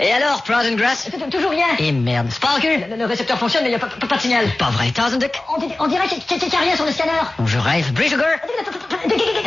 Et alors, Prodengrass? Toujours rien. Et merde. Sparker? Le récepteur fonctionne, mais il n'y a pas de signal. Pas vrai, Tazendick? On dirait qu'il n'y a rien sur le scanner. Je rêve. Bridger?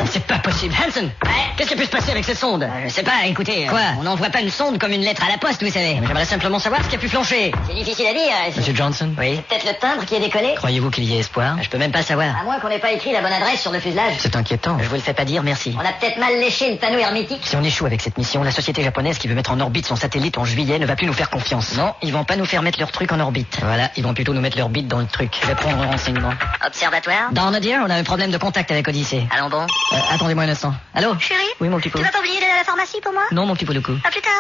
C'est pas possible. Hanson? Qu'est-ce qui a pu se passer avec cette sonde? Je sais pas, écoutez. Quoi? On n'envoie pas une sonde comme une lettre à la poste, vous savez. J'aimerais simplement savoir ce qui a pu flancher. C'est difficile à dire. Monsieur Johnson? Oui? C'est peut-être le timbre qui est décollé. Croyez-vous qu'il y ait espoir? Je peux même pas savoir. À moins qu'on n'ait pas écrit la bonne adresse sur le fuselage. C'est inquiétant. Je vous le fais pas dire, merci. On a peut-être mal léché le panneau hermétique. Si on échoue avec cette mission, la société japonaise qui veut mettre en orbite son satellite en juillet ne va plus nous faire confiance. Non, ils vont pas nous faire mettre leur truc en orbite. Voilà, ils vont plutôt nous mettre leur bite dans le truc. Je vais prendre un renseignement. Observatoire? Dans Nadir, on a un problème de contact avec Odyssée. Allons bon. Attendez-moi un instant. Allô? Chérie? Oui, mon petit pot. Tu vas pas oublier d'aller à la pharmacie pour moi? Non, mon petit pot de cou. À plus tard.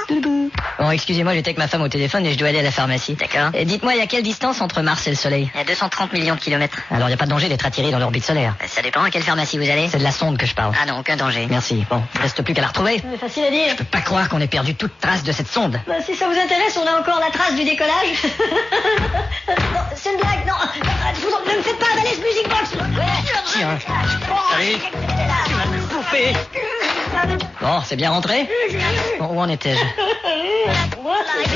Bon, excusez-moi, j'étais avec ma femme au téléphone et je dois aller à la pharmacie. D'accord. Dites-moi, il y a quelle distance entre Mars et le Soleil? Il y a 230 millions de kilomètres. Alors, il n'y a pas de danger d'être attiré dans l'orbite solaire. Ça dépend à quelle pharmacie vous allez. C'est de la sonde que je parle. Ah non, aucun danger. Merci. Bon, il reste plus qu'à la retrouver. C'est facile à dire. Je peux pas croire qu'on ait perdu toute trace de cette sonde. Bah, si ça vous intéresse, on a encore la trace du décollage. Non, c'est une blague, non. Ne me faites pas avaler ce music box. Tiens. Allez. Tu vas me bouffer. Bon, c'est bien rentré? Bon, où en étais-je?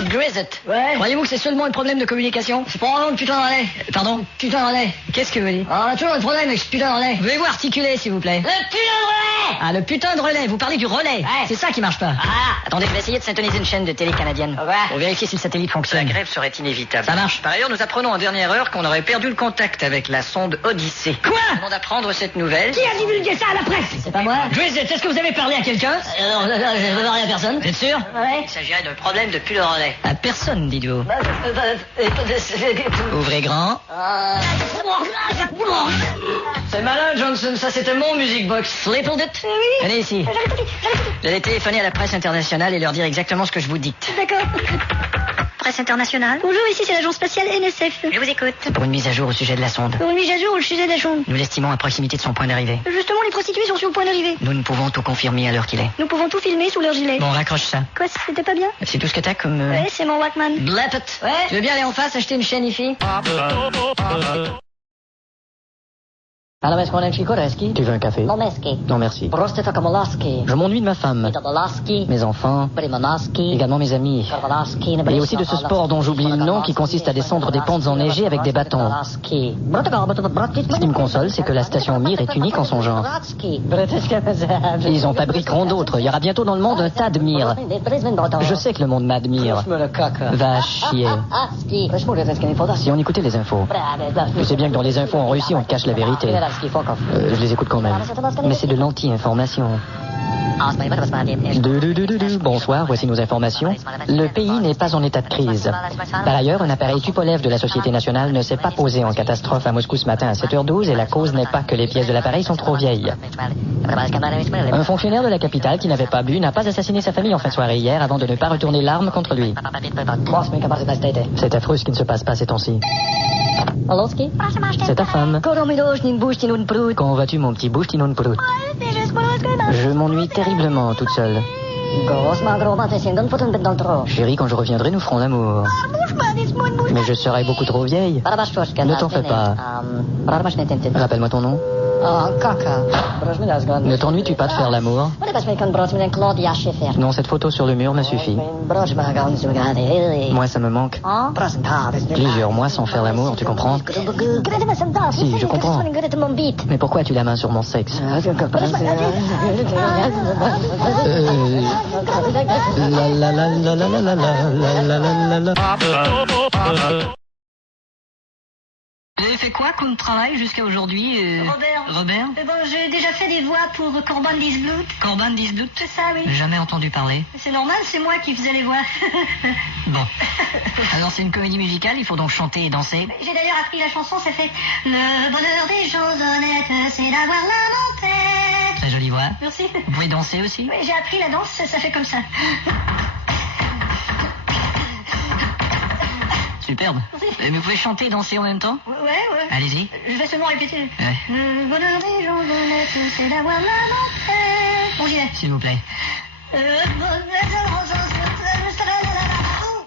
Grizzett. Ouais. Croyez-vous que c'est seulement un problème de communication? C'est pas vraiment le putain de relais. Pardon? Putain de relais. Qu'est-ce que vous dites? On a toujours un problème avec ce putain de relais. Pouvez-vous articuler, s'il vous plaît? Le putain de relais. Ah, le putain de relais. Vous parlez du relais. Ouais. C'est ça qui marche pas. Ah. Attendez, je vais essayer de syntoniser une chaîne de télé canadienne. Ouais. Pour vérifier si le satellite fonctionne. La grève serait inévitable. Ça marche. Par ailleurs, nous apprenons en dernière heure qu'on aurait perdu le contact avec la sonde Odyssée. Quoi? Nous venons d'apprendre cette nouvelle. Qui a divulgué ça à la presse? C'est pas moi. Grizzett, est-ce que vous avez parlé à quelqu'un? Non, je ne veux parler à personne. Vous êtes sûr? Ouais. Il s'agirait d'un problème de pull de relais. À personne, dites-vous. Ouvrez grand. C'est malin, Johnson. Ça, c'était mon music box. Flippled it. Oui. Venez ici. J'allais téléphoner à la presse internationale et leur dire exactement ce que je vous dicte. D'accord. Presse internationale. Bonjour, ici c'est l'agence spatiale NSF. Je vous écoute. C'est pour une mise à jour au sujet de la sonde. Pour une mise à jour au sujet de la sonde. Nous l'estimons à proximité de son point d'arrivée. Justement, les prostituées sont sur le point d'arrivée. Nous ne pouvons tout confirmer à l'heure qu'il est. Nous pouvons tout filmer sous leur gilet. Bon, raccroche ça. Quoi, c'était pas bien? C'est tout ce que t'as comme... Ouais, c'est mon Walkman. Blap it. Ouais. Tu veux bien aller en face acheter une chaîne IFI? Alors, est-ce qu'on a un Chikoreski? Tu veux un café? Momeski. Non, merci. Prosteta Kamolaski. Je m'ennuie de ma femme, Tadalaski. mes enfants, Primonaski. également mes amis. Karvalaski. Et aussi de ce sport dont j'oublie le nom qui consiste à descendre des pentes enneigées avec des bâtons. Ce qui me console, c'est que la station Mir est unique en son genre. Ils en fabriqueront d'autres. Il y aura bientôt dans le monde un tas de Mir. Je sais que le monde m'admire. Va chier. Si on écoutait les infos. Je sais bien que dans les infos en Russie, on te cache la vérité. Je les écoute quand même. Mais c'est de l'anti-information. Bonsoir, voici nos informations. Le pays n'est pas en état de crise. Par ailleurs, un appareil Tupolev de la Société nationale ne s'est pas posé en catastrophe à Moscou ce matin à 7h12 et la cause n'est pas que les pièces de l'appareil sont trop vieilles. Un fonctionnaire de la capitale qui n'avait pas bu n'a pas assassiné sa famille en fin de soirée hier avant de ne pas retourner l'arme contre lui. C'est affreux ce qui ne se passe pas ces temps-ci. C'est ta femme. Comment vas-tu, mon petit Bouchtinoun-Prout? Je m'ennuie terriblement toute seule. Chérie, quand je reviendrai, nous ferons l'amour. Mais je serai beaucoup trop vieille. Ne t'en fais pas. Rappelle-moi ton nom. Ne t'ennuies-tu pas de faire l'amour? Non, cette photo sur le mur me suffit. Moi, ça me manque. Plusieurs mois sans faire l'amour, tu comprends? Si, je comprends. Mais pourquoi as-tu la main sur mon sexe? Vous avez fait quoi comme travail jusqu'à aujourd'hui, Robert? Eh ben, j'ai déjà fait des voix pour Corban Disblood. Corban Disblood? C'est ça, oui. Jamais entendu parler. C'est normal, c'est moi qui faisais les voix. Bon. Alors c'est une comédie musicale, il faut donc chanter et danser. J'ai d'ailleurs appris la chanson, ça fait le bonheur des gens honnêtes, c'est d'avoir la tête. Très jolie voix. Merci. Vous pouvez danser aussi? Oui, j'ai appris la danse, ça fait comme ça. Superbe. Mais vous pouvez chanter et danser en même temps? Ouais. Allez-y. Je vais seulement répéter. Ouais. Le bonheur des gens honnêtes, c'est d'avoir la tête. Bon, j'y vais. S'il vous plaît.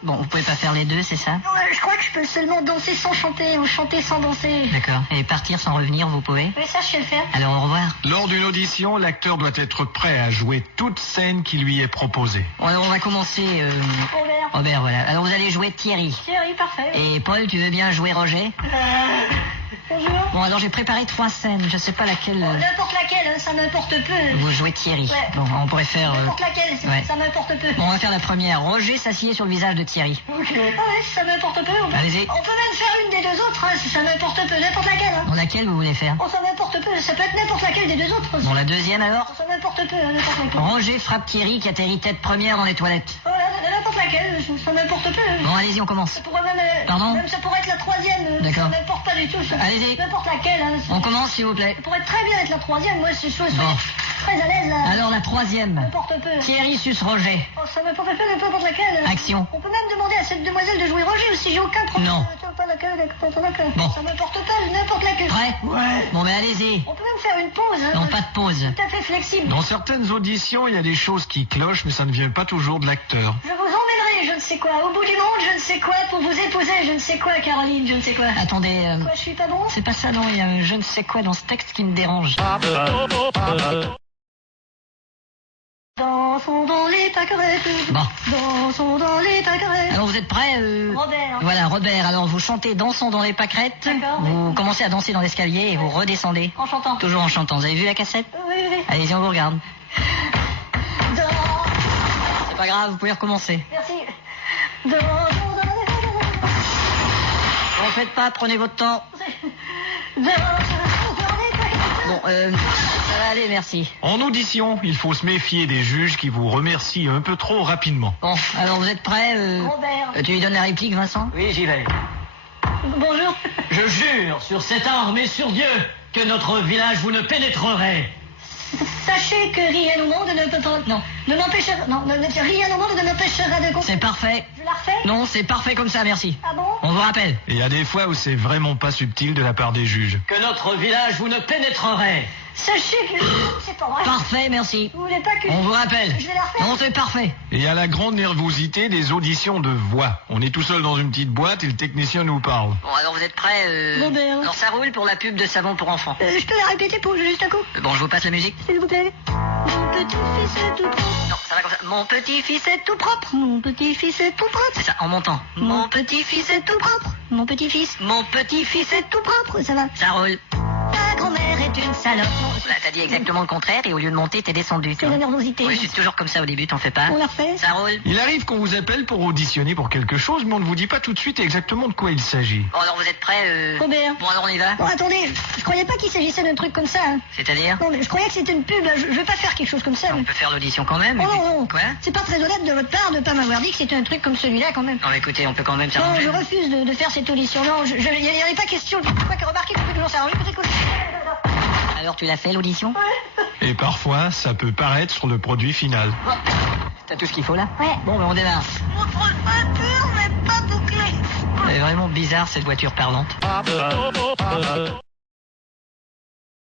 Bon, vous pouvez pas faire les deux, c'est ça? Je crois que je peux seulement danser sans chanter ou chanter sans danser. D'accord. Et partir sans revenir, vous pouvez? Oui, ça, je sais le faire. Alors au revoir. Lors d'une audition, l'acteur doit être prêt à jouer toute scène qui lui est proposée. Alors on va commencer... Robert. Robert, voilà. Alors vous allez jouer Thierry. Thierry, parfait. Et Paul, tu veux bien jouer Roger? Bonjour. Bon, alors j'ai préparé 3 scènes. Je sais pas laquelle... N'importe laquelle, hein, ça m'importe peu. Vous jouez Thierry. Ouais. Bon, on pourrait faire... N'importe laquelle, ouais. ça m'importe peu. Bon, on va faire la première. Roger s'assied sur le visage de Thierry. Ok. Ah ouais, ça m'importe peu. Allez-y. On peut même faire une des deux autres, hein, si ça m'importe peu. N'importe laquelle. Hein. Bon, laquelle vous voulez faire? Oh, ça m'importe peu. Ça peut être n'importe laquelle des deux autres. Bon, la deuxième alors? Ça m'importe peu, n'importe laquelle. Roger frappe Thierry qui atterrit tête première dans les toilettes. Voilà, n'importe laquelle, ça m'importe peu. Bon, allez-y, on commence. Ça pourrait même... Pardon? Même ça pourrait être la troisième. D'accord. Ça m'importe pas du tout. Allez-y. N'importe laquelle. Hein, On commence, s'il vous plaît. ça pourrait très bien être la troisième. Moi, je suis Bon. très à l'aise, là. Alors, la troisième. N'importe peu. Thierry suce Roger. Oh, ça m'importe peu, n'importe laquelle. Action. On peut même demander à cette demoiselle de jouer Roger aussi, j'ai aucun problème. Non. Pas laquelle, n'importe laquelle. Bon. Ça m'importe pas, n'importe laquelle. Prêt? Ouais. Bon, mais allez-y. On peut même faire une pause. Hein. Non, pas de pause. Tout à fait flexible. Dans certaines auditions, il y a des choses qui clochent, mais ça ne vient pas toujours de l'acteur. Je vous emmènerai, je ne sais quoi, au bout du monde, je ne sais quoi, pour vous épouser, je ne sais quoi, Caroline, je ne sais quoi. Attendez, Quoi, je suis pas bon? c'est pas ça, non, il y a je ne sais quoi dans ce texte qui me dérange. Dansons dans les pâquerettes. Bon. Dansons dans les pâquerettes. Alors, vous êtes prêts Robert. Voilà, Robert. Alors, vous chantez Dansons dans les pâquerettes. D'accord. Vous commencez à danser dans l'escalier et vous redescendez. En chantant. Toujours en chantant. Vous avez vu la cassette? Oui, oui. Allez-y, on vous regarde. Dans... C'est pas grave, vous pouvez recommencer. Merci. Dans les pâquerettes. Bon, faites pas, prenez votre temps. Dans les pâquerettes. Bon, ça va aller, merci. En audition, il faut se méfier des juges qui vous remercient un peu trop rapidement. Bon, alors vous êtes prêts Robert. Tu lui donnes la réplique, Vincent? Oui, j'y vais. Bonjour. Je jure sur cette arme et sur Dieu que notre village vous ne pénétrerez. Sachez que rien au monde ne peut pas... Non, ne m'empêchera... Non, rien au monde ne m'empêchera de... C'est parfait. Je la refais? Non, c'est parfait comme ça, merci. Ah bon? On vous rappelle. Et il y a des fois où c'est vraiment pas subtil de la part des juges. Que notre village vous ne pénétrerez. Sachez que... C'est pas vrai. Parfait, merci. Vous voulez pas que... On vous rappelle. Je vais la refaire. Non, c'est parfait. Et il y a la grande nervosité des auditions de voix. On est tout seul dans une petite boîte et le technicien nous parle. Bon, alors vous êtes prêts Robert. Alors ça roule pour la pub de savon pour enfants. Je peux la répéter pour juste un coup? Bon, je vous passe la musique. S'il vous plaît. Mon petit-fils est tout propre. Non, ça va comme ça. Mon petit-fils est tout propre. Mon petit-fils est tout propre. C'est ça, en montant. Mon petit-fils est tout propre. Mon petit-fils Mon petit-fils est... tout propre, ça va. Ça roule. Ta grand-mère est une salope. Là, t'as dit exactement le contraire et au lieu de monter, t'es descendu. tu C'est vois. la nervosité. Oui, c'est toujours comme ça au début, t'en fais pas. On la refait? Ça roule. Il arrive qu'on vous appelle pour auditionner pour quelque chose, mais on ne vous dit pas tout de suite exactement de quoi il s'agit. Bon, alors vous êtes prêts Robert. Bon, alors on y va. Bon, attendez, je croyais pas qu'il s'agissait d'un truc comme ça. Hein. C'est-à-dire Non, mais je croyais que c'était une pub. Je veux pas faire quelque chose comme ça. On peut faire l'audition quand même. Oh et puis- non, non. Quoi C'est pas très honnête de votre part de pas m'avoir dit que c'était un truc comme celui-là quand même. Non, mais écoutez, on peut quand même Non, s'arranger. je refuse de faire cette audition. Non, il n'y en a pas question. Je crois que remarquez qu'on peut toujours s'arranger. Peut-être que... Alors tu l'as fait l'audition? Et parfois, ça peut paraître sur le produit final. T'as tout ce qu'il faut là? Ouais. Bon, ben on démarre. Votre voiture n'est pas bouclée. C'est vraiment bizarre cette voiture parlante.